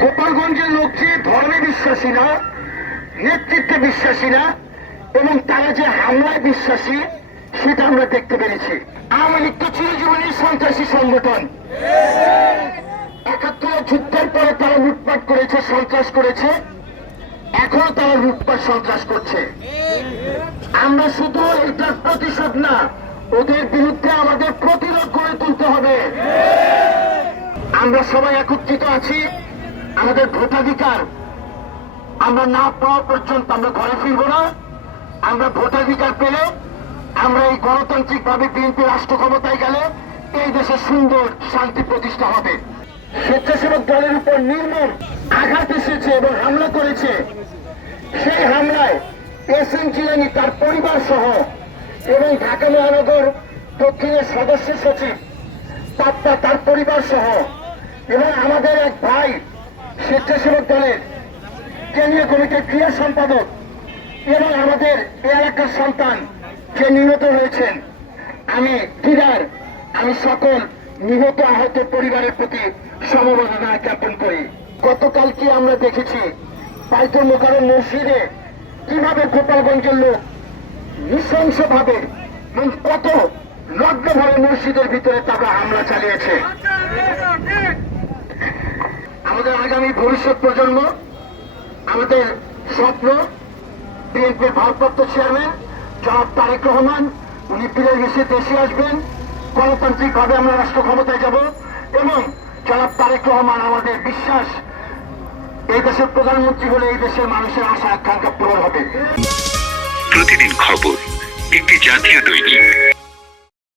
গোপালগঞ্জের লোক যে ধর্মে বিশ্বাসী না, নেতৃত্বে বিশ্বাসী না, এবং তারা যে হামলায় বিশ্বাসী, সেটা আমরা দেখতে পেরেছি। আওয়ামী লীগ তো চিরজীবনী সন্ত্রাসী সংগঠন। একাত্তর যুদ্ধের পরে তারা লুটপাট করেছে, সন্ত্রাস করেছে। এখনও তারা লুটপাট, সন্ত্রাস করছে। আমরা শুধু এটার প্রতিশোধ না, ওদের বিরুদ্ধে আমাদের প্রতিরোধ গড়ে তুলতে হবে। আমরা সবাই একত্রিত আছি। আমাদের ভোটাধিকার। আমরা না পাওয়া পর্যন্ত আমরা ঘরে ফিরবো না। আমরা ভোটাধিকার পেলে আমরা এই গণতান্ত্রিক ভাবে বিএনপি রাষ্ট্র ক্ষমতায় গেলে এই দেশে সুন্দর শান্তি প্রতিষ্ঠা হবে। স্বেচ্ছাসেবক দলের উপর নির্মম আঘাত এসেছে এবং হামলা করেছে। সেই হামলায় এস এম জিলানি তার পরিবার সহ এবং ঢাকা মহানগর দক্ষিণের সদস্য সচিব তার পরিবার সহ এবং আমাদের এক ভাই স্বেচ্ছাসেবক দলের কেন্দ্রীয় কমিটির ক্রিয়া সম্পাদক এবং আমাদের এলাকার সন্তান যে নিহত হয়েছেন। আমি দিদার আমি সকল নিহত আহত পরিবারের প্রতি সমবেদনা জ্ঞাপন করি। গতকালকে আমরা দেখেছি পাইতুল মোকারম মসজিদে কীভাবে গোপালগঞ্জের লোক নৃশংসভাবে এবং কত লগ্নভাবে মসজিদের ভিতরে তারা হামলা চালিয়েছে। আমাদের আগামী ভবিষ্যৎ প্রজন্ম, আমাদের স্বপ্ন বিএনপির ভারপ্রাপ্ত চেয়ারম্যান জনাব তারেক রহমান, উনি ফিরে এসে দেশে আসবেন। গণতান্ত্রিক ভাবে আমরা রাষ্ট্র ক্ষমতায় যাব এবং জনাব তারেক রহমান আমাদের বিশ্বাস, এই দেশের প্রধানমন্ত্রী হলে এই দেশের মানুষের আশা আকাঙ্ক্ষা পূরণ হবে। প্রতিদিন খবর, একটি জাতীয় দৈনিক।